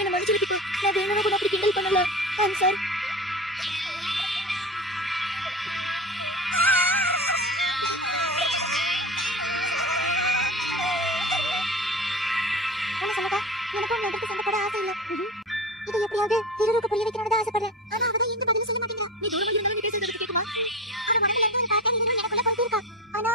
என்ன மன்னிச்சு விட்டுட்டு நான் வேணும்னு கூட அப்படி கிண்டல் பண்ணல. I'm sorry. ஒண்ணு சொல்லட்டா, எனக்கு உங்க எதிர்த்து சண்டை போட ஆசை இல்ல. இது எப்படியாவது திருவுக்கு புரிய வைக்கணும்னு தான் ஆசைப்படுறேன். ஆனா அவதான் எந்த பதிலும் சொல்ல மாட்டேங்கிறா. நீ தூரமா இருந்தாலும் நீ பேசுறது கேக்குமா? அவ மனசுல இருந்து ஒரு பாட்டா நீ எனக்குள்ள போயிட்டு இருக்கா. ஆனா